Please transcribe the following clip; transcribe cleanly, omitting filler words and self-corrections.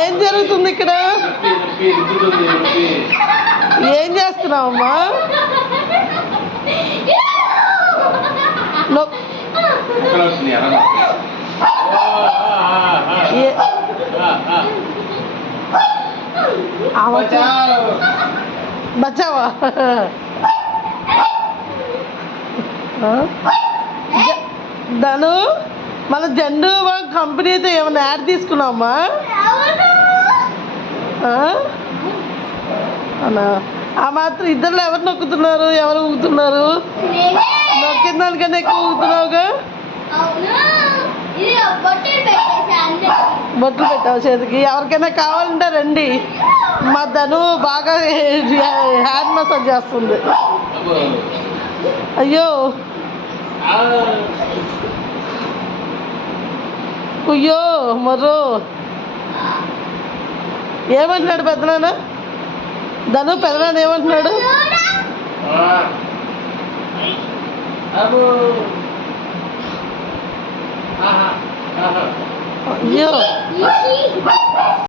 ఏం జరుగుతుంది ఇక్కడ? ఏం చేస్తున్నావమ్మా? బచావా? ధను మన జెండు కంపెనీతో ఏమైనా యాడ్ తీసుకున్నావమ్మా? అన్నా ఆ మాత్రం ఇద్దరు ఎవరు నొక్కుతున్నారు? ఎవరు ఊగుతున్నారు? నొక్కిన దానికన్నా ఎక్కువ ఊగుతున్నావుగా. బొట్లు పెట్టావు చేతికి. ఎవరికైనా కావాలంటే రండి, మా ధను బాగా హ్యాండ్ మసాజ్ చేస్తుంది. అయ్యో కుయ్యో మరో ఏమంటున్నాడు పెద్దనాన్న? ధను పెద్దనాన్న ఏమంటున్నాడు? అయ్యో